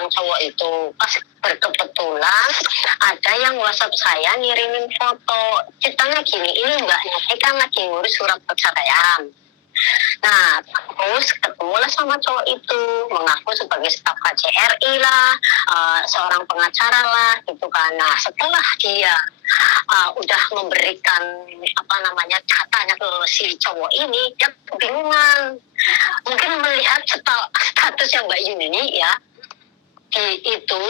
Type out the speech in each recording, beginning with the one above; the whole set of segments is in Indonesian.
yang cowok itu. Pas berkebetulan ada yang WhatsApp saya ngirimin foto. Ceritanya gini, ini mbaknya kan lagi ngurus surat perceraian. Nah, terus ketemulah sama cowok itu, mengaku sebagai staf KJRI lah, seorang pengacara lah, gitu kan. Nah, setelah dia udah memberikan datanya ke si cowok ini, dia kebingungan. Mungkin melihat statusnya Mbak Yuni ya, itu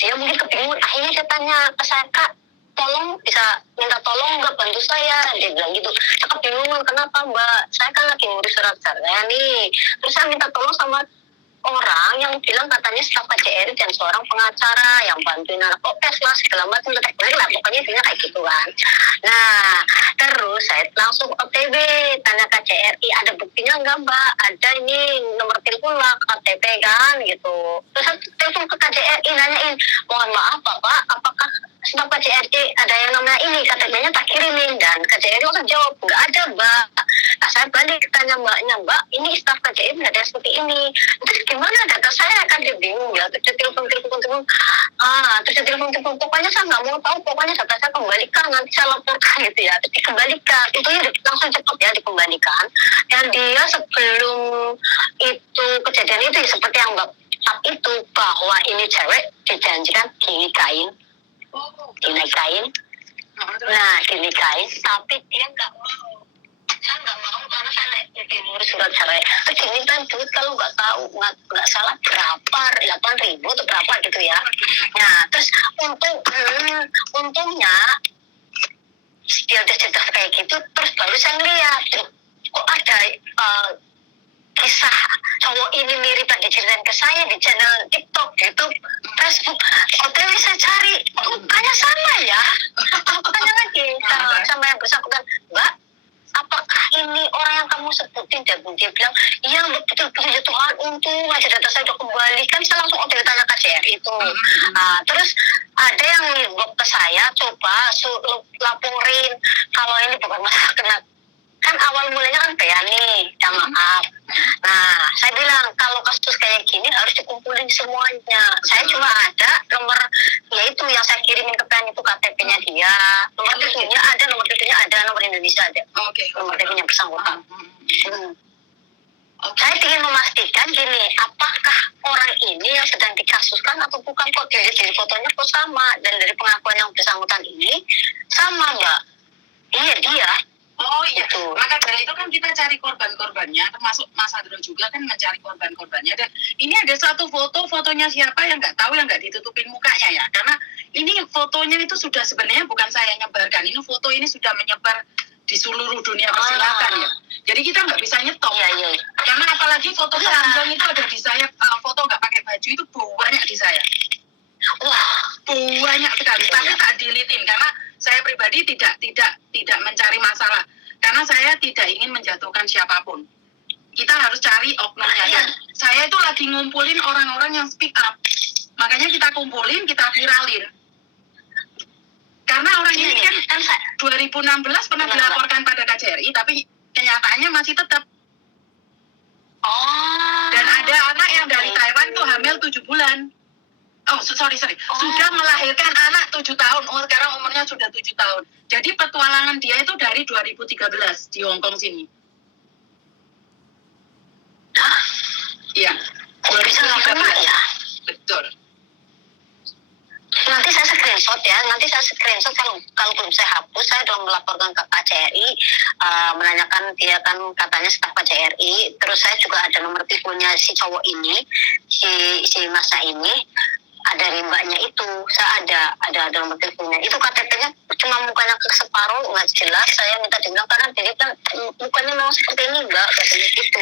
dia mungkin kebingungan. Akhirnya dia tanya ke saya, Kak, tolong bisa minta tolong nggak bantu saya, dia bilang gitu. Saya kebingungan, kenapa Mbak, saya kan lagi ngurus surat cerai nih, terus saya minta tolong sama orang yang bilang katanya staf KJRI dan seorang pengacara yang bantuin anak OPS lah segala macam, pokoknya intinya kayak gitu kan. Nah, terus saya langsung OTW tanya KJRI, ada buktinya nggak Mbak, ada ini nomor telepon lah KTP kan gitu. Terus saya telepon ke KJRI nanyain, mohon maaf Bapak, apakah staf KJRI ada yang namanya ini, KTP-nya tak kirimin, dan KJRI langsung jawab nggak ada Mbak. Nah, saya balik tanya mbaknya, Mbak, ini staf KJRI nggak ada seperti ini, terus gimana data saya, kan dia bingung ya. Terus dia telepon pokoknya saya nggak mau tahu, pokoknya data saya kembalikan, nanti saya laporkan gitu ya. Terus dikembalikan, itu ya langsung cepat ya dikembalikan. Dan dia sebelum itu kejadian itu ya, seperti yang Mbak itu, bahwa ini cewek dijanjikan dinikahin, nah dinikahin, tapi dia nggak mau. Saya nggak mau karena saya lagi ngurus surat cerai. Terus dimintain duit kalau nggak tahu, nggak salah berapa, 8.000 atau berapa gitu ya. Nah, terus untungnya dia udah cerita kayak gitu, terus baru saya lihat kok ada kisah cowok ini mirip tadi diceritain ke saya di channel TikTok, YouTube, Facebook. OTW saya cari, mukanya sama ya. Aku tanya lagi sama yang bersangkutan, Mbak, apakah ini orang yang kamu sebutin? Dia bilang, iya betul-betul ya Tuhan, untung aja data saya udah kembali. Kan saya langsung OTW tanya KJRI itu. Terus ada yang ngimbok ke saya, coba laporin kalau ini bukan masalah kena. Kan awal mulanya kan Bea nih, ya maaf. Nah, saya bilang kalau kasus kayak gini harus dikumpulin semuanya. Saya cuma ada nomor, yaitu yang saya kirimin ke PN itu KTP-nya dia. Nomor teleponnya ada, nomor Indonesia ada. Nomor teleponnya bersangkutan. Saya ingin memastikan gini, apakah orang ini yang sedang dikasuskan atau bukan, kok dari fotonya kok sama, dan dari pengakuan yang bersangkutan ini sama Mbak. Iya dia. Oh iya, maka dari itu kan kita cari korban-korbannya, termasuk Mas Andro juga kan mencari korban-korbannya. Dan ini ada satu fotonya siapa yang nggak tahu, yang nggak ditutupin mukanya ya. Karena ini fotonya itu sudah sebenarnya bukan saya nyebarkan, ini foto ini sudah menyebar di seluruh dunia persilatan ya. Jadi kita nggak bisa nyetop. Iya. Karena apalagi foto telanjang itu ada di saya, foto nggak pakai baju itu banyak di saya. Wah, banyak sekali. Tapi tak dilitin karena saya pribadi tidak mencari masalah, karena saya tidak ingin menjatuhkan siapapun. Kita harus cari oknumnya. Dan saya itu lagi ngumpulin orang-orang yang speak up, makanya kita kumpulin, kita viralin. Karena orang ini kan 2016 pernah dilaporkan pada KJRI, tapi kenyataannya masih tetap. Dan ada anak yang dari Taiwan itu hamil 7 bulan. Sudah melahirkan anak 7 tahun. Sekarang umurnya sudah 7 tahun. Jadi petualangan dia itu dari 2013 di Hong Kong sini. Iya. 2013 ya. Betul. Nanti saya screenshot kalau belum saya hapus. Saya sudah melaporkan ke KJRI, menanyakan dia kan katanya staf KJRI. Terus saya juga ada nomor teleponnya si cowok ini, si masnya ini. Ada rimbanya itu, saya ada nomor teleponnya. Itu KTP-nya cuma mukanya ke separuh, nggak jelas. Saya minta dibilang karena dia kan mukanya memang seperti ini Mbak, katanya gitu.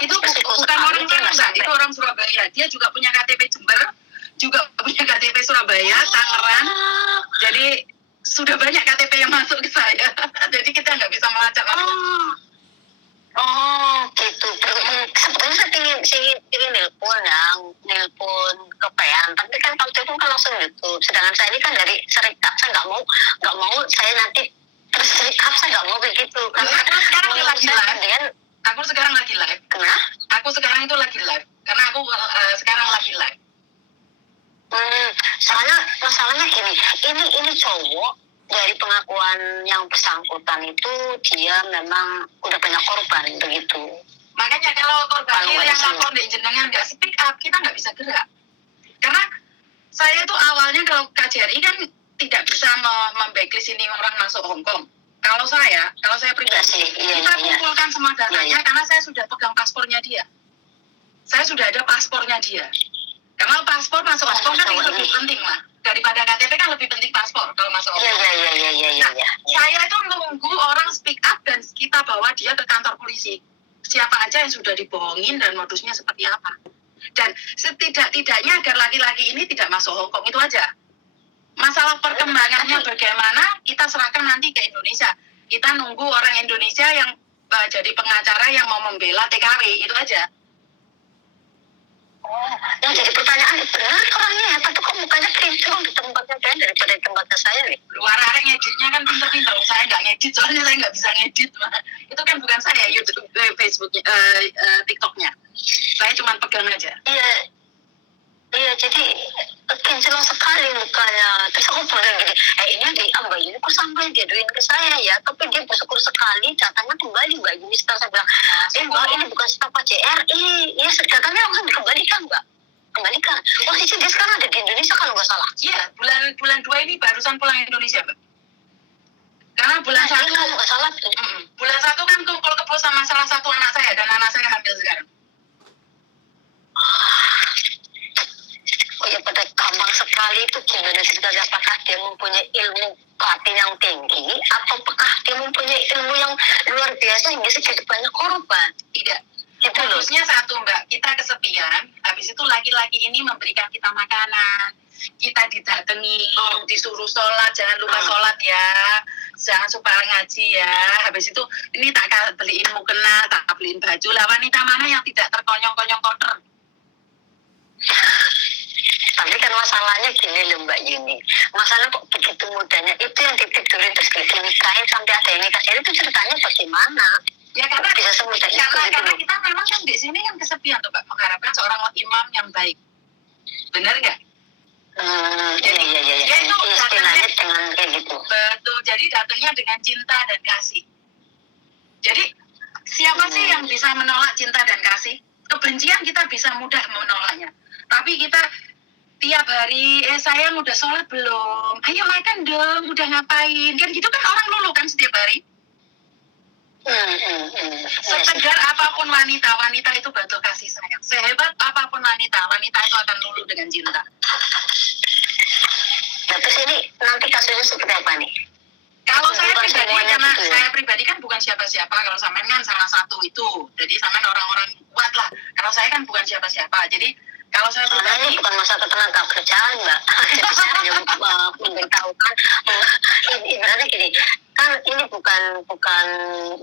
Itu bukan orang Mbak, itu orang Surabaya. Dia juga punya KTP Jember, juga punya KTP Surabaya, Tangerang. Jadi sudah banyak KTP yang masuk ke saya. Jadi kita nggak bisa melacak lagi. Gitu. Sebetulnya saya ingin nelpon ke PN, tapi kan kalau telepon kan langsung YouTube. Sedangkan saya ini kan dari serikat, saya nggak mau saya nanti terserikap, saya nggak mau begitu. Karena aku sekarang lagi live. Kenapa? Aku sekarang itu lagi live. Karena aku sekarang lagi live. cowok dari pengakuan yang bersangkutan itu dia memang udah banyak korban begitu. Makanya kalau korban yang lapor di jenengan nggak speak up, kita nggak bisa gerak. Karena saya tuh awalnya kalau KJRI kan tidak bisa memblacklist ini orang masuk Hong Kong. Kalau saya pribadi, kita kumpulkan semua datanya karena saya sudah pegang paspornya dia. Saya sudah ada paspornya dia. Karena paspor masuk Hong Kong kan lebih penting lah. Daripada KTP kan lebih penting paspor kalau masuk Hong Kong. Nah, saya itu nunggu orang speak up dan kita bawa dia ke kantor polisi. Siapa aja yang sudah dibohongin dan modusnya seperti apa. Dan setidak-tidaknya agar laki-laki ini tidak masuk Hong Kong, itu aja. Masalah perkembangannya bagaimana, kita serahkan nanti ke Indonesia. Kita nunggu orang Indonesia yang jadi pengacara yang mau membela TKW, itu aja. Yang jadi pertanyaan, benar orangnya ya, tapi kok mukanya kinclong di tempatnya kayak daripada di tempatnya saya nih. Luar arek ngeditnya kan pinter-pinter, saya nggak ngedit, soalnya saya nggak bisa ngedit. Itu kan bukan saya, YouTube, Facebooknya, TikToknya. Saya cuma pegang aja. Iya, jadi kinclong sekali mukanya. Terus aku bilang gini, ini di Mbak Yuni kok sampai diaduin ke saya ya, tapi dia bersyukur sekali datangnya kembali Mbak Yuni. Setelah saya bilang, Mbak ini bukan staf KJRI, ya datangnya langsung dikembalikan Mbak. Kembalikan. Posisi dia sekarang ada di Indonesia kalau nggak salah. Iya, bulan 2 ini barusan pulang Indonesia Mbak. Karena bulan 1 kalau nggak salah. Bulan 1 kan kumpul kebo sama salah satu anak saya dan anak saya hamil sekarang. Oh ya, pada gampang sekali itu gimana sih? Apakah dia mempunyai ilmu batin yang tinggi atau apakah dia mempunyai ilmu yang luar biasa hingga segitu banyak korban? Tidak. Itu Modusnya satu Mbak, kita kesepian, habis itu laki-laki ini memberikan kita makanan, kita didatangi, disuruh sholat, jangan lupa sholat ya, jangan suka ngaji ya, habis itu ini tak beliin mukena, tak beliin baju lah. Wanita mana yang tidak terkonyong-konyong kotor? Tapi kan masalahnya gini loh Mbak Yuni, masalah kok begitu mudahnya itu yang ditidurin terus dinikahin sampai ada yang nikah, itu ceritanya bagaimana? Ya karena bisa semudah itu karena kita memang kan di sini kan kesepian tuh Mbak, mengharapkan seorang imam yang baik, benar nggak? Jadi ya itu istilahnya dengan kayak gitu. Betul, jadi datangnya dengan cinta dan kasih. Jadi siapa sih yang bisa menolak cinta dan kasih? Kebencian kita bisa mudah menolaknya, tapi kita tiap hari, sayang udah sholat belum? Ayo makan dong, udah ngapain? Kan gitu kan orang lulu kan setiap hari. Setegar apapun wanita itu butuh kasih sayang. Sehebat apapun wanita itu akan lulu dengan cinta. Nah, terus ini nanti kasusnya seperti apa nih? Kalau saya pribadi, karena saya pribadi kan bukan siapa-siapa. Kalau sampean kan salah satu itu. Jadi sampean orang-orang kuat lah. Kalau saya kan bukan siapa-siapa. Jadi kalau saya pribadi, ini bukan masalah ketenaga kerjaan Mbak. Jadi saya hanya memberitahukan. Ibaratnya gini, kan ini bukan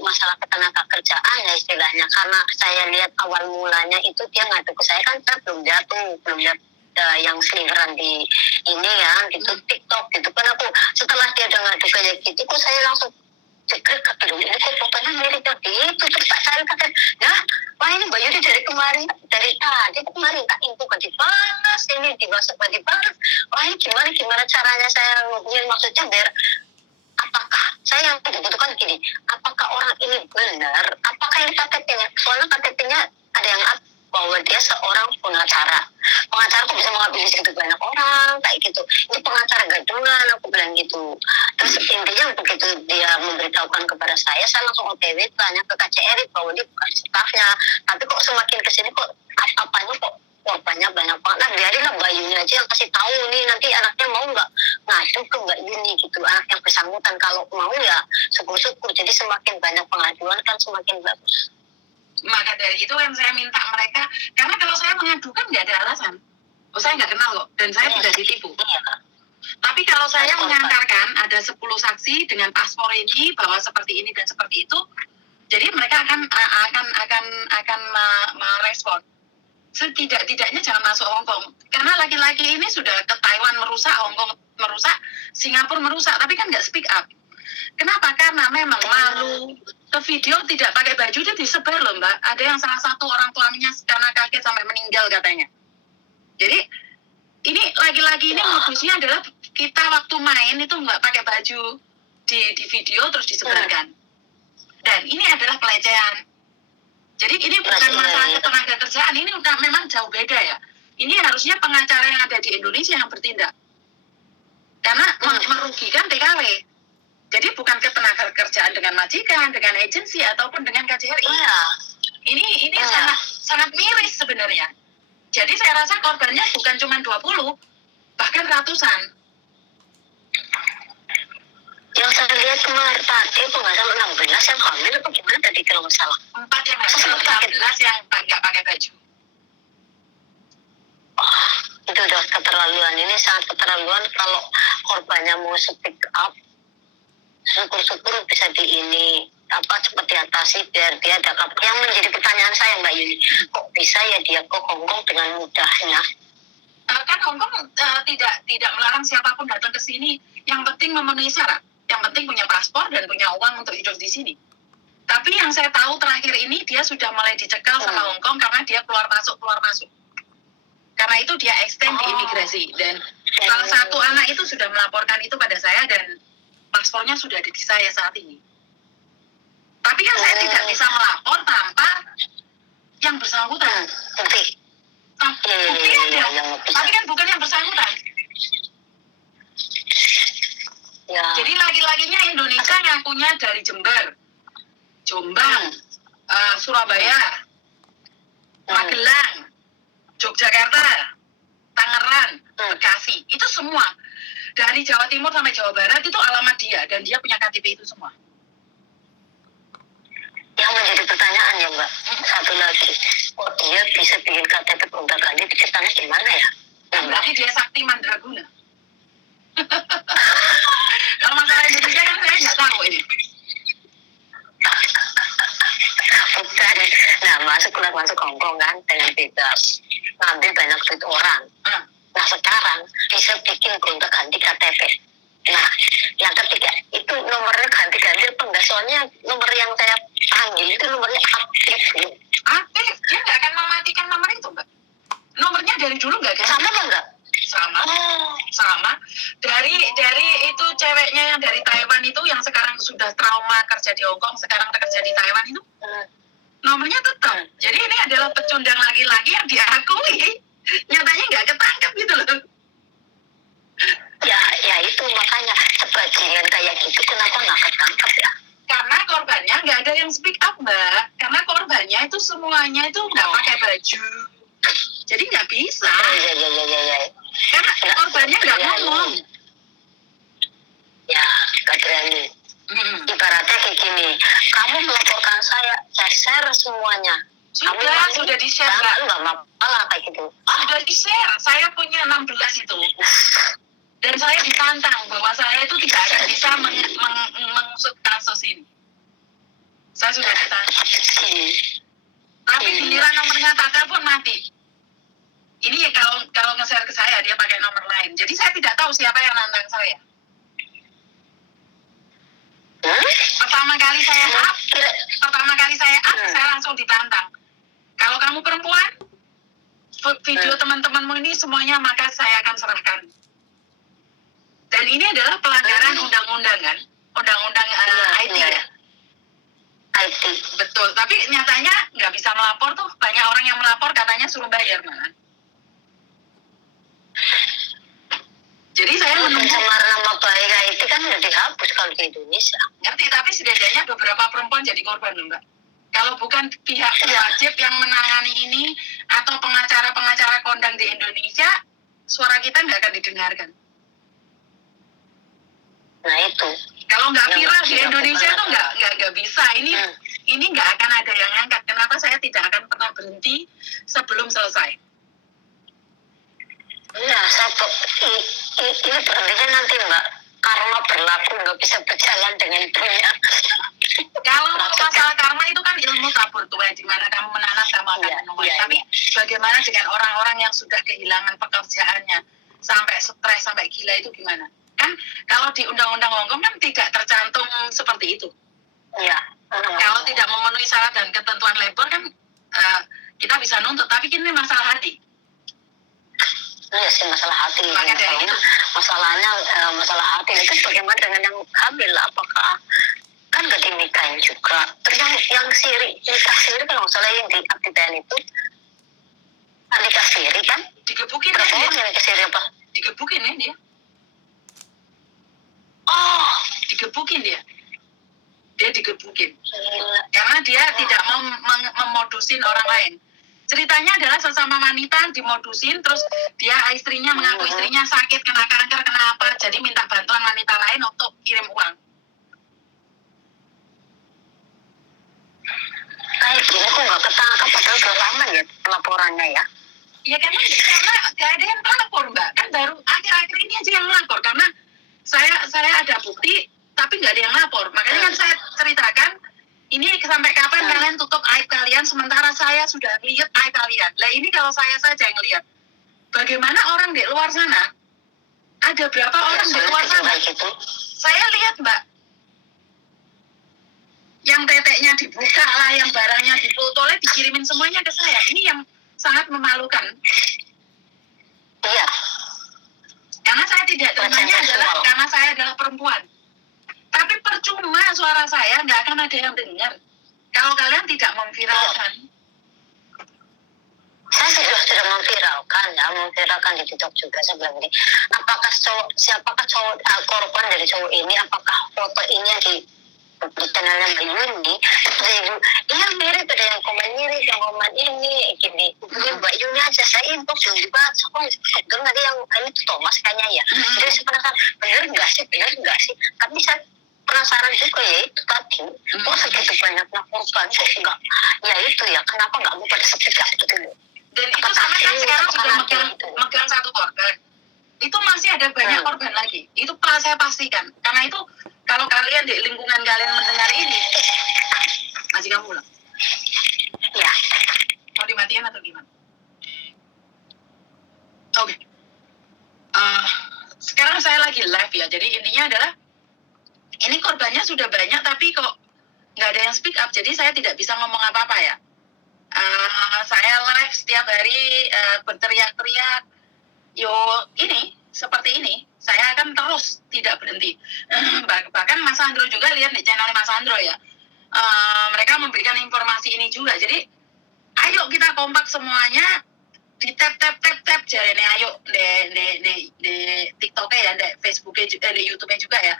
masalah ketenaga kerjaan ya istilahnya. Karena saya lihat awal mulanya itu dia ngadu ke saya kan belum lihat yang seliveran di ini ya gitu TikTok gitu kan. Aku setelah dia udah ngadu kayak gitu kok saya langsung cekrek aduh ini kok fotonya mirip gitu. Terus tak cari kata ya wah ini Mbak Yudi dari kemarin tak info kan dibalas, ini dimasuk kan dibalas. Wah ini gimana caranya saya ngubungin, maksudnya biar apakah saya yang dibutuhkan gini, apakah orang ini benar, apakah ini KTP-nya, soalnya KTP-nya ada yang bahwa dia seorang pengacara kok bisa mengambil segitu banyak orang kayak gitu, ini pengacara gadungan aku bilang gitu. Terus intinya begitu dia memberitahukan kepada saya langsung OTW tanya ke KJRI bahwa dia bukan stafnya, tapi kok semakin kesini kok apanya kok korbannya banyak banget. Nah biarinlah Mbak Yuni aja yang kasih tahu nih, nanti anaknya mau nggak ngadu ke Mbak Yuni gitu, anak yang bersangkutan. Kalau mau ya syukur-syukur, jadi semakin banyak pengaduan kan semakin bagus. Maka dari itu yang saya minta mereka, karena kalau saya mengadukan nggak ada alasan. Saya nggak kenal kok, dan saya tidak ditipu. Tapi kalau saya mengantarkan ada 10 saksi dengan paspor ini bahwa seperti ini dan seperti itu, jadi mereka akan merespon. Setidak-tidaknya jangan masuk Hong Kong, karena laki-laki ini sudah ke Taiwan merusak, Hong Kong merusak, Singapura merusak, tapi kan nggak speak up. Kenapa? Karena memang malu. Ke video tidak pakai baju dia disebar loh Mbak. Ada yang salah satu orang tuanya karena kaget sampai meninggal katanya. Jadi ini laki-laki ini modusnya adalah kita waktu main itu nggak pakai baju di video terus disebarkan. Dan ini adalah pelecehan. Jadi ini bukan masalah ketenaga kerjaan, ini udah memang jauh beda ya. Ini harusnya pengacara yang ada di Indonesia yang bertindak. Karena merugikan TKW. Jadi bukan ketenaga kerjaan dengan majikan, dengan agensi ataupun dengan KJRI. Ini sangat miris sebenarnya. Jadi saya rasa korbannya bukan cuma 20, bahkan ratusan. Yang saya lihat kemarin tadi itu nggak sampai 16 yang hamil apa gimana tadi kalau nggak salah. 4 yang hamil, 16 yang nggak pakai baju. Itu udah keterlaluan. Ini sangat keterlaluan kalau korbannya mau speak up. Syukur-syukur bisa cepat diatasi biar dia ada kapal. Yang menjadi pertanyaan saya Mbak Yuni, kok bisa ya dia ke Hongkong dengan mudahnya? Kan Hongkong tidak melarang siapapun datang ke sini. Yang penting memenuhi syarat. Yang penting punya paspor dan punya uang untuk hidup di sini. Tapi yang saya tahu terakhir ini dia sudah mulai dicekal sama Hongkong karena dia keluar masuk. Karena itu dia extend di imigrasi. Dan salah satu anak itu sudah melaporkan itu pada saya dan paspornya sudah ada di saya saat ini. Tapi kan saya tidak bisa melapor tanpa yang bersangkutan. Bukti ada, tapi kan bukan yang bersangkutan. Jadi laki-lakinya Indonesia ngakunya dari Jember, Jombang, Surabaya, Magelang, Yogyakarta, Tangerang, Bekasi. Itu semua. Dari Jawa Timur sampai Jawa Barat itu alamat dia dan dia punya KTP itu semua. Yang menjadi pertanyaan ya Mbak, satu lagi, kok dia bisa bikin KTP gonta-ganti itu ceritanya gimana ya? Berarti dia sakti mandraguna. Kalau masalah Indonesia kan saya nggak tahu ini. Bukan. Nah, masuk Hongkong kan dengan bebas, ngambil banyak duit orang. Nah sekarang bisa bikin gonta-ganti KTP. Nah, yang ketiga itu nomornya ganti-ganti apa enggak? Soalnya nomor yang saya panggil itu nomornya aktif. Aktif, dia nggak akan mematikan nomor itu Mbak. Nomornya dari dulu nggak ganti. Sama apa enggak? Sama. Dari itu ceweknya yang dari Taiwan itu yang sekarang sudah trauma kerja di Hongkong, sekarang kerja di Taiwan itu, nomornya tetap. Jadi ini adalah pecundang laki-laki yang diakui, nyatanya nggak ketangkep gitu loh. Ya itu makanya sebagian kayak gitu kenapa nggak ketangkep ya? Karena korbannya nggak ada yang speak up Mbak. Karena korbannya itu semuanya itu nggak pakai baju. Jadi nggak bisa. Iya. Karena korbannya nggak ngomong. Ya, nggak berani. Ibaratnya kayak gini, kamu melaporkan saya share semuanya. Sudah di-share Mbak. Nggak masalah kayak gitu. Sudah di-share. Saya punya 16 itu. Dan saya ditantang bahwa saya itu tidak akan bisa mengusut kasus ini. Saya sudah ditantang. Tapi giliran nomornya tak telepon mati. Ini ya kalau nge-share ke saya dia pakai nomor lain. Jadi saya tidak tahu siapa yang nantang saya. Pertama kali saya up, saya langsung ditantang. Kalau kamu perempuan, video teman-temanmu ini semuanya maka saya akan serahkan. Dan ini adalah pelanggaran undang-undang kan? Undang-undang IT ya? IT. Betul, tapi nyatanya nggak bisa melapor tuh. Banyak orang yang melapor katanya suruh bayar malah. Jadi saya menunggu. Pencemaran nama baik IT kan udah dihapus kalau di Indonesia. Ngerti, tapi setidaknya beberapa perempuan jadi korban loh Mbak. Kalau bukan pihak wajib yang menangani ini atau pengacara-pengacara kondang di Indonesia, suara kita nggak akan didengarkan. Nah itu. Kalau nggak viral di Indonesia tuh nggak bisa. Ini nggak akan ada yang angkat. Kenapa saya tidak akan pernah berhenti sebelum selesai? Iya, ini berhentinya nanti Mbak. Karma berlaku nggak bisa berjalan dengan banyak. Kalau masalah karma itu kan ilmu tabur tuh, di mana kamu menanam kamu akan menuai. Tapi bagaimana dengan orang-orang yang sudah kehilangan pekerjaannya sampai stres sampai gila itu gimana? Kan kalau di undang-undang Hongkong kan tidak tercantum seperti itu. Iya. Kalau tidak memenuhi syarat dan ketentuan labor kan kita bisa nuntut. Tapi ini masalah hati. Iya sih masalah hati. Maka dari itu Masalahnya masalah hati itu bagaimana dengan yang hamil? Apakah kan gak dinikahin juga? Terus yang nikah siri kalau nggak salah yang di Abdiban itu nikah siri kan? digebukin Berapa kan orang dia? yang nikah siri apa? Digebukin ya dia? Oh, Digebukin dia. Dia digebukin. gila. Karena dia tidak mau memodusin orang lain. Ceritanya adalah sesama wanita dimodusin, terus dia istrinya mengaku istrinya sakit, kena kanker, kena apa, jadi minta bantuan wanita lain untuk kirim uang. Kayak gini kok nggak ketangkap padahal udah lama ya laporannya ya. Ya karena gak ada yang lapor mbak, kan baru akhir-akhir ini aja yang lapor, karena saya ada bukti tapi nggak ada yang lapor. Makanya kan saya ceritakan ini sampai kapan kalian tutup aib kalian sementara saya sudah lihat aib kalian. Lah ini kalau saya saja yang lihat, bagaimana orang di luar sana? Ada berapa orang di luar sana? Gitu. Saya lihat mbak, yang teteknya dibuka lah, yang barangnya difotolnya dikirimin semuanya ke saya. Ini yang sangat memalukan. Iya. Karena saya tidak terimanya adalah karena saya adalah perempuan. Tapi percuma suara saya nggak akan ada yang dengar kalau kalian tidak memviralkan. Saya sudah memviralkan di TikTok juga sebelum ini. Apakah siapakah cowok korban dari cowok ini? Apakah foto ini yang di channelnya Mbak Yuni? Iya mirip, ada yang komen mirip, yang komen ini gini. Mbak Yuni aja saya inbox juga. Kok nanti yang ini tuh Thomas kayaknya ya. Jadi saya penasaran bener nggak sih? Tapi saya penasaran juga ya itu tadi. Kok segitu banyaknya korban kok enggak? Ya itu ya kenapa nggak mau pada sepikat gitu loh? Dan itu sama kan sekarang sudah megang satu korban. Itu masih ada banyak korban lagi. Itu saya pastikan. Karena itu kalau kalian di lingkungan kalian mendengar ini, masih kamu ulang. Ya. Mau dimatikan atau gimana? Oke. Sekarang saya lagi live ya. Jadi intinya adalah ini korbannya sudah banyak tapi kok nggak ada yang speak up. Jadi saya tidak bisa ngomong apa-apa ya. Saya live setiap hari berteriak-teriak. Ini seperti ini, saya akan terus tidak berhenti. Bahkan Mas Andro juga lihat di channel Mas Andro ya. Mereka memberikan informasi ini juga. Jadi ayo kita kompak semuanya, di tap jarene ayo di TikToknya ya, di Facebooknya juga, di YouTube-nya juga ya.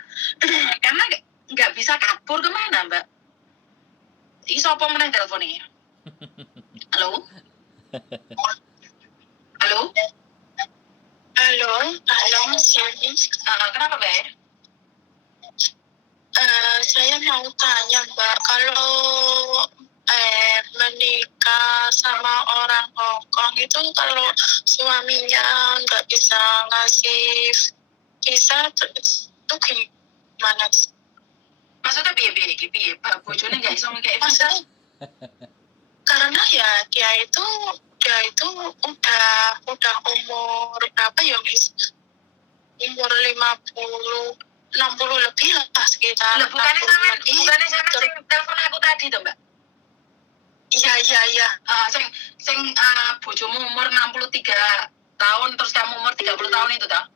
Karena nggak bisa kabur kemana mbak. Iso apa meneh teleponnya? Halo? Halo? Halo, Mas Yoni. Kenapa, Mbak? Saya mau tanya, Mbak, kalau menikah sama orang Hongkong itu kalau suaminya nggak bisa ngasih visa, itu gimana? Maksudnya piye? Bojone nggak bisa ngekei visa? Karena ya dia itu udah umur berapa ya Miss? Umur 60 lebih lah sekitar. Lah bukannya sama sing telepon aku tadi tuh mbak? Iya. Sing bojomu umur 63 tahun terus kamu umur 30 tahun itu tau?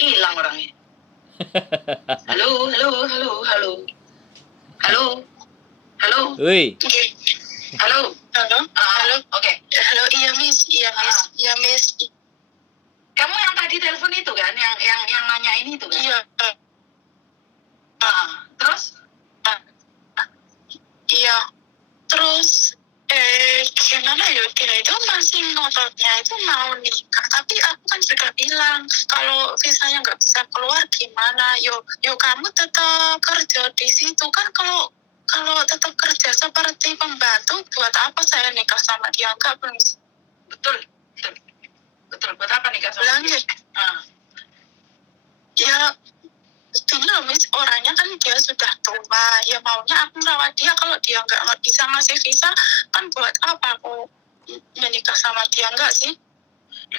Hilang orangnya. Halo. Woi. Halo. Oke. Halo, iya Miss. Kamu yang tadi telepon itu kan, yang nanya ini itu kan? Iya. Terus? Iya. Terus gimana ya, dia itu masih ngototnya itu mau nikah, tapi aku kan sudah bilang kalau visanya nggak bisa keluar gimana, yo kamu tetap kerja di situ kan. Kalau tetap kerja seperti pembantu, buat apa saya nikah sama dia? Enggak, betul. Buat apa nikah sama dia? Ya itulah Miss, orangnya kan dia sudah tua, ya maunya aku merawat dia. Kalau dia nggak bisa ngasih visa, kan buat apa aku menikah sama dia? Enggak sih?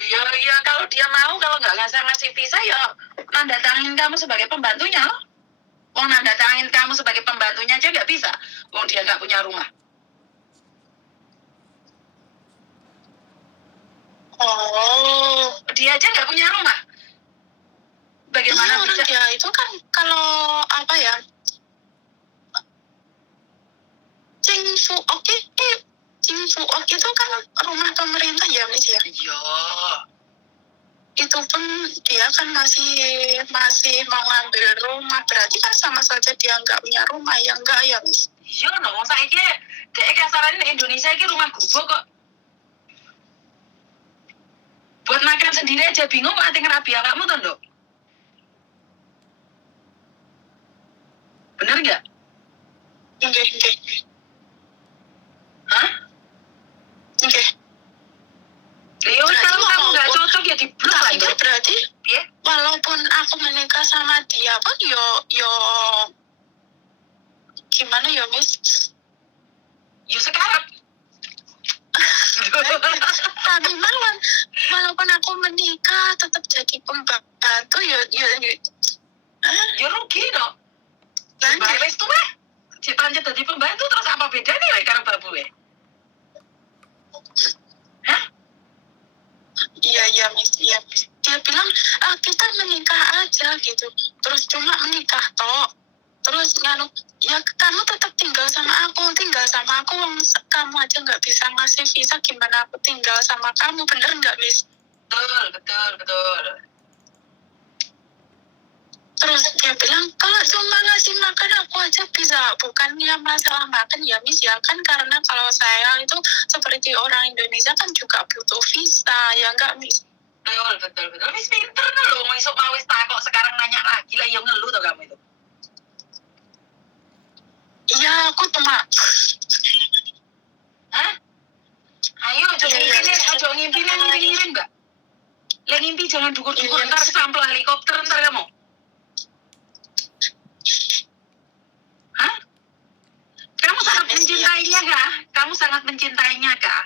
Ya kalau dia mau, kalau nggak ngasih visa ya nanda tangin kamu sebagai pembantunya loh. Wong nanda tangin kamu sebagai pembantunya aja nggak bisa. Wong dia nggak punya rumah. dia aja nggak punya rumah. Bagaimana orang bisa? dia itu kan kalau apa ya, Cingfuok itu kan rumah pemerintah ya Miss ya. Iya. Itu pun dia kan masih mau ngambil rumah, berarti kan sama saja dia nggak punya rumah, ya enggak ya Miss. Iya no, saiki dek kasaran Indonesia iki rumah gubuk kok. Buat makan sendiri aja bingung kok ati ngerabi awakmu to, Nduk. Bener nggak? Oke. Hah? Oke. Ya wis kalau kamu nggak cocok ya diblok lah, Tapi Nduk. kan berarti Piye? walaupun aku menikah sama dia pun yo gimana ya Miss? Ya sekarang. Tapi walaupun aku menikah tetap jadi pembantu ya Ya rugi no. lanjut. Bae wis tuwa. Dipancet dadi pembantu terus apa bedanya wae karo babu wae? Hah? Iya Miss, iya. Dia bilang kita menikah aja gitu. Terus cuma menikah toh. Terus nganu, ya kamu tetap tinggal sama aku. Wong kamu aja nggak bisa ngasih visa, gimana aku tinggal sama kamu, bener nggak Miss? Betul. Terus dia bilang kalau cuma ngasih makan aku aja bisa, bukannya masalah makan ya Miss ya, kan karena kalau saya itu seperti orang Indonesia kan juga butuh visa, ya enggak Miss? Betul. Wis pinter lho, mau isuk mau wis takok sekarang nanya lagi lah yang ngeluh tau kamu itu. Iya, aku cuma Hah? Ayo ojo ngimpi ngiring Mbak. Lah ngimpi jangan dukur-dukur Iya. ntar kesampel helikopter ntar kamu. Hah? Kamu sangat mencintainya kah? Kamu sangat mencintainya kah?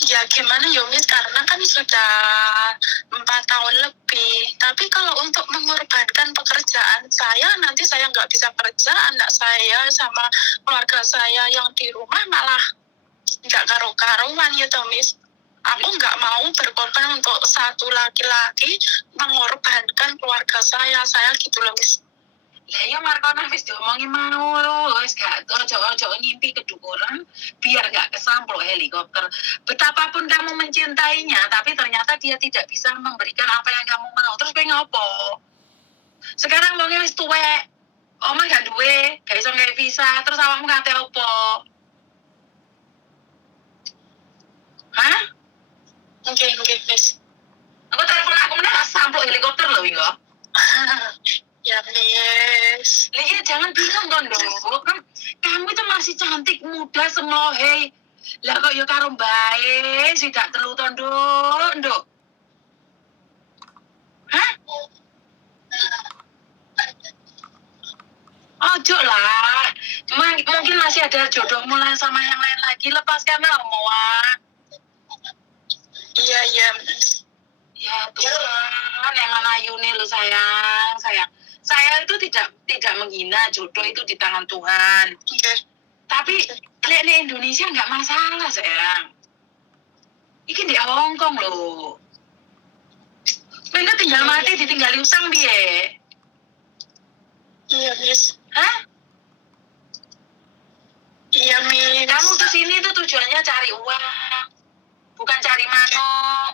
ya gimana ya Miss, karena kan sudah 4 tahun lebih. Tapi kalau untuk mengorbankan pekerjaan saya, nanti saya nggak bisa kerja, anak saya sama keluarga saya yang di rumah malah nggak karu-karuan ya toh Miss. Aku nggak mau berkorban untuk satu laki-laki, mengorbankan keluarga saya gitu loh Miss. Lah ya Markona wis diomongin mau wis gak ojo ngimpi kedukuran biar gak kesampul helikopter. Betapapun kamu mencintainya tapi ternyata dia tidak bisa memberikan apa yang kamu mau. Terus kowe ngopo? Sekarang wonge wis tuwek. Omah gak duwe, gak iso nggawe visa, terus awakmu kate opo? Hah? Oke Miss. Aku telepon aku meneh sampul helikopter lho wingi kok. Ya Miss. Lah ya jangan bingung kan Nduk. Kamu itu masih cantik, muda, semlohe. Lah kok ya karo bae sidak telu to Nduk. Hah? Ojo lah. Mungkin masih ada jodoh mulai sama yang lain lagi. Lepaskan omongan. Iya Miss. Ya Tuhan, yang ayune lo sayang. Saya itu tidak menghina, jodoh itu di tangan Tuhan. Oke. Tapi lihat di Indonesia nggak masalah sayang. Iki di Hong Kong loh. Mereka tinggal mati ditinggali utang biye. Iya Miss. Hah? Iya Miss. Kamu kesini tuh tujuannya cari uang, bukan cari manuk.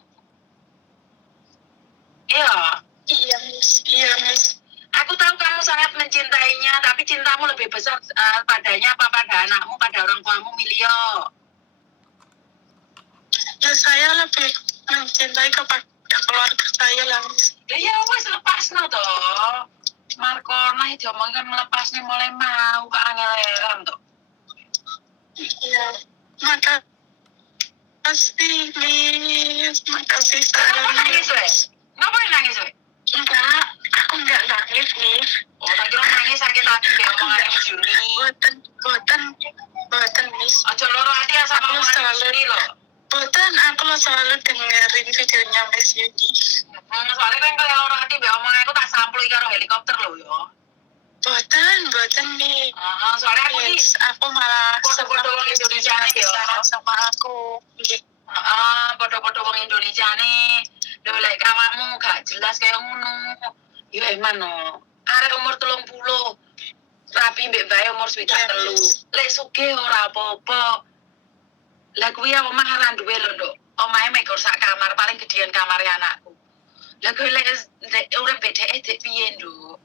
Iya. Iya Miss. Aku tahu kamu sangat mencintainya, tapi cintamu lebih besar padanya apa pada anakmu, pada orang tuamu, Milio? Ya saya lebih mencintai kepada keluarga saya lah Miss. Ya wes lepas no toh. Markona itu omongkan melepasnya mulai mau ke angel toh. Iya. Makasih Miss. Makasih Kenapa nangis wes? Ngapain nangis wes? Enggak, aku enggak nangis Miss. Oh, tak kira nangis sakit hati deh omongan Miss Juni. Boten Miss. Ojo loro hati ya sama Aku omongan Miss Juni loh. Boten, aku selalu dengerin videonya Miss Yudi. Soalnya kan kalau loro hati be omongan aku tak sampul karo helikopter loh yo. Boten nih. Soalnya aku Yes, aku malah Foto-foto senang orang Indonesia ngasih ya. saran sama aku. Podo-podo wong Indonesia nih. Lek kawanmu gak jelas kayak ngono. Yo eman no. Arek umur 30. Rapi mbek bae umur 3. Lek sugih ora apa-apa. Lah kuwi omah ora duwe lho, Nduk. Omahe mek sak kamar, paling gedean kamare anakku. Lah kuwi lek urip bedeke dek piye, Nduk?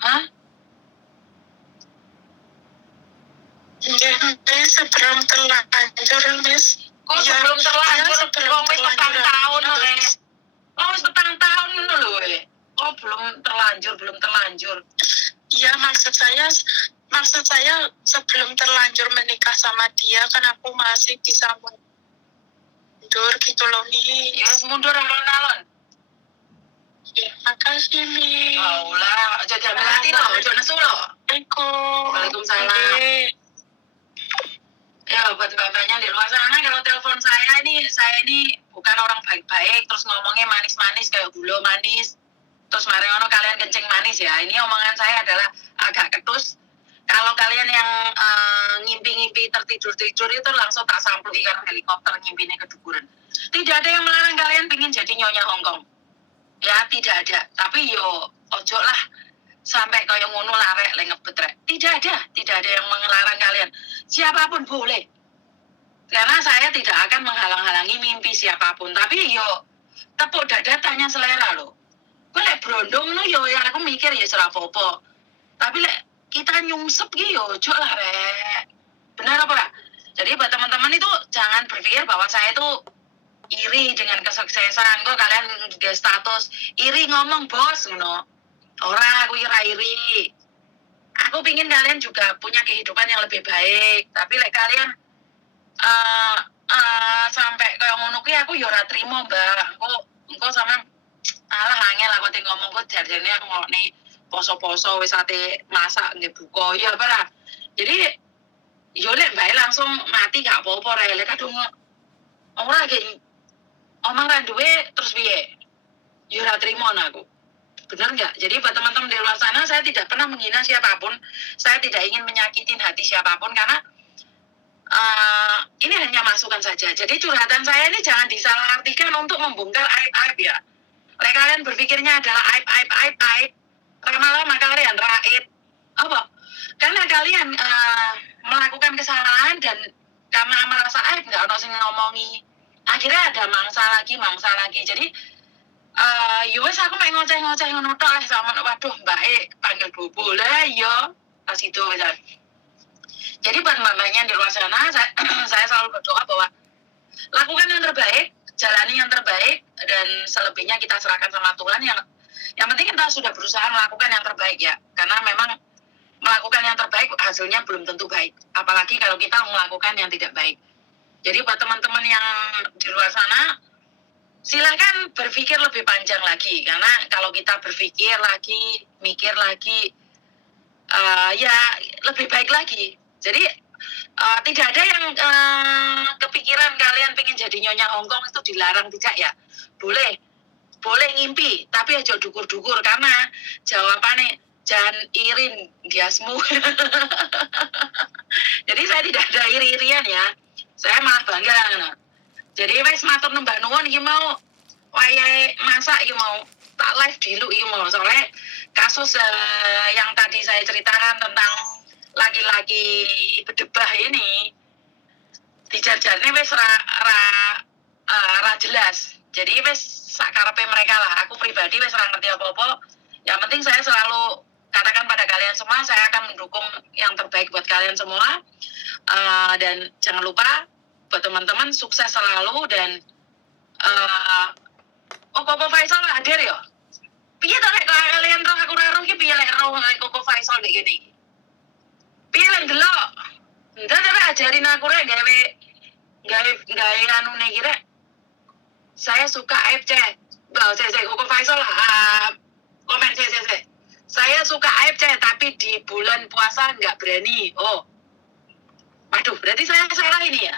Hah? Jadi sebelum terlanjur, Miss. Kok sebelum terlanjur, wong wis 4 tahun lho. Oh, wis 4 tahun ngono lho, Oh, belum terlanjur. Iya, maksud saya sebelum terlanjur menikah sama dia kan aku masih bisa mundur gitu loh, Mi. Ya, wis mundur alon-alon. Ya, makasih, Mi. Oh lah, aja jamil hati lo, aja nesu lo. Waalaikumsalam. Ya, buat bapaknya di luar sana, kalau telepon saya ini bukan orang baik-baik, terus ngomongnya manis-manis kayak gula manis, terus mariono kalian kencing manis ya. Ini omongan saya adalah agak ketus. Kalau kalian yang ngimpi-ngimpi tertidur-tidur itu langsung tak sampul ikan helikopter ngimpinya kedukuran. Tidak ada yang melarang kalian pingin jadi nyonya Hongkong. Ya, tidak ada. Tapi yo, ojo lah sampai kayak ngono larek le ngebet rek. Tidak ada yang melarang kalian. Siapapun boleh. Karena saya tidak akan menghalang-halangi mimpi siapapun. Tapi yo tepuk dada tanya selera loh. Gue lek brondong no yo yang aku mikir ya serapopo. Tapi lek kita nyungsep gitu yo ojo lah rek. Benar apa? Jadi buat teman-teman itu jangan berpikir bahwa saya itu iri dengan kesuksesan. Kok kalian di status iri ngomong bos ngono. Ora, aku iri. Aku pingin kalian juga punya kehidupan yang lebih baik. Tapi lek kalian sampai kayak ngono kuwi aku ya ora trimo, Mbak. Engko sampe alah angel aku teng ngomong kok jarene aku ngene poso-poso wis ate masak nggih buka. Ya apa lah. Jadi yo lek bae langsung mati gak apa-apa rek. Lek kadung ora gini omong ra duwe terus piye? Yo ora trimo aku. Benar nggak? Jadi buat teman-teman di luar sana, saya tidak pernah menghina siapapun. Saya tidak ingin menyakitin hati siapapun karena ini hanya masukan saja. Jadi curhatan saya ini jangan disalahartikan untuk membongkar aib-aib ya. Lek kalian berpikirnya adalah aib. Lama-lama kalian raib. Apa? Karena kalian melakukan kesalahan dan karena merasa aib nggak ono sing ngomongi. Akhirnya ada mangsa lagi. Jadi wes aku main ngoceh-ngoceh ngono tok lah sama waduh mbake panggil bobo lah yo pas itu aja. Jadi buat mbak-mbaknya di luar sana saya selalu berdoa bahwa lakukan yang terbaik, jalani yang terbaik dan selebihnya kita serahkan sama Tuhan. Yang penting kita sudah berusaha melakukan yang terbaik ya. Karena memang melakukan yang terbaik hasilnya belum tentu baik. Apalagi kalau kita melakukan yang tidak baik. Jadi buat teman-teman yang di luar sana silakan berpikir lebih panjang lagi karena kalau kita berpikir lagi, mikir lagi, ya lebih baik lagi. Jadi tidak ada yang kepikiran kalian pengen jadi nyonya Hongkong itu dilarang tidak ya. Boleh ngimpi, tapi aja dukur-dukur karena jawabannya jangan irin diasmu. Jadi saya tidak ada iri-irian ya. Saya malah bangga. Jadi wes matur nembah nuwun iki mau wayahe masak iki mau tak live dulu iki mau soalnya kasus yang tadi saya ceritakan tentang laki-laki bedebah ini dijarjarne wes ra jelas. Jadi wes sakarepe mereka lah. Aku pribadi wes ora ngerti apa-apa. Yang penting saya selalu katakan pada kalian semua saya akan mendukung yang terbaik buat kalian semua. Dan jangan lupa buat teman-teman sukses selalu dan Koko Faisal hadir ya. Piye to nek kalian roh aku roh iki piye lek roh Koko Faisal nek ngene iki. Piye lek delok. Ndak ajarin aku rek gawe anune iki rek. Saya suka AFC. Koko Faisal komen saya. Saya suka AFC tapi di bulan puasa nggak berani. Oh. Waduh, berarti saya salah ini ya.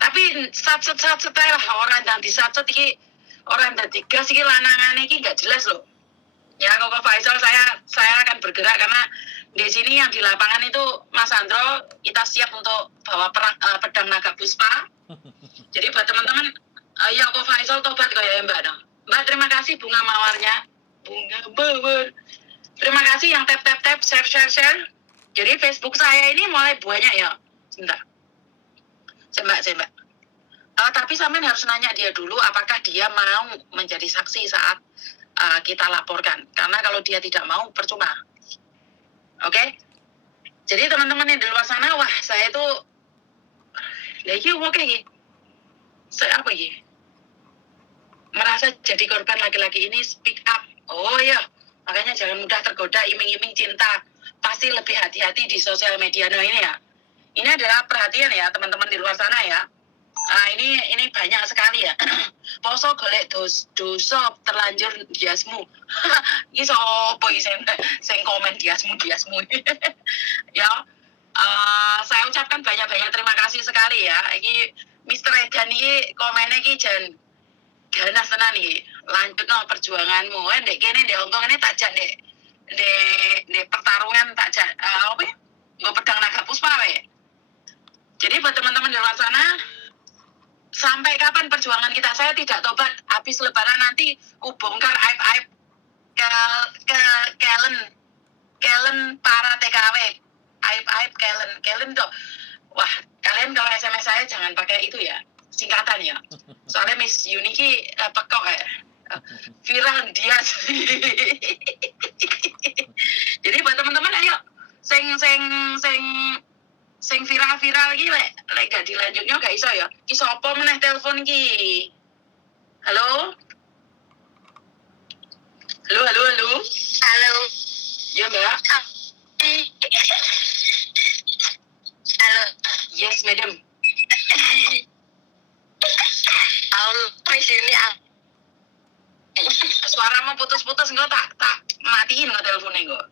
Tapi satset lah orang yang disatset iki orang yang digas iki lanangane iki nggak jelas loh. Ya Koko Faisal saya akan bergerak karena di sini yang di lapangan itu Mas Andro kita siap untuk bawa pedang naga puspa Jadi buat teman-teman, ya kok Faisal tobat kayak Mbak no. Mbak terima kasih bunga mawarnya. Bunga mawar. Terima kasih yang tap share. Jadi Facebook saya ini mulai banyak ya. Sebentar. Mbak. Tapi sampean harus nanya dia dulu apakah dia mau menjadi saksi saat kita laporkan. Karena kalau dia tidak mau percuma. Oke? Jadi teman-teman yang di luar sana, wah saya itu lagi oke nih. Saya apa ya? Merasa jadi korban laki-laki ini speak up. Oh ya, makanya jangan mudah tergoda iming-iming cinta. Pasti lebih hati-hati di sosial media. Nah ini ya. Ini adalah perhatian ya teman-teman di luar sana ya. Ini banyak sekali ya. Poso golek dosa terlanjur diasmu. Iki sapa iki sing komen diasmu. Ya. Saya ucapkan banyak-banyak terima kasih sekali ya. Iki Mr. Edan iki komennya iki jan ganas tenan iki. Lanjutno perjuanganmu. Ndek kene ndek Hongkong ini tak jak ndek pertarungan tak jak apa ya? Nggo pedang naga puspa we. Jadi buat teman-teman di luar sana, sampai kapan perjuangan kita? Saya tidak tobat. Habis lebaran nanti kubongkar aib-aib Kellen para TKW. Aib-aib Kellen tuh. Wah, kalian kalau SMS saya jangan pakai itu ya. Singkatan ya. Soalnya Miss Yuniki pekok ya. Viral dia. Jadi buat teman-teman ayo sing viral iki lek gak dilanjutnya gak iso ya. Ki sapa meneh telepon ki? Halo? Halo. Halo. Ya, Mbak. Halo. Yes, madam. Miss Yuni. Suaramu putus-putus enggak tak matiin enggak teleponnya enggak.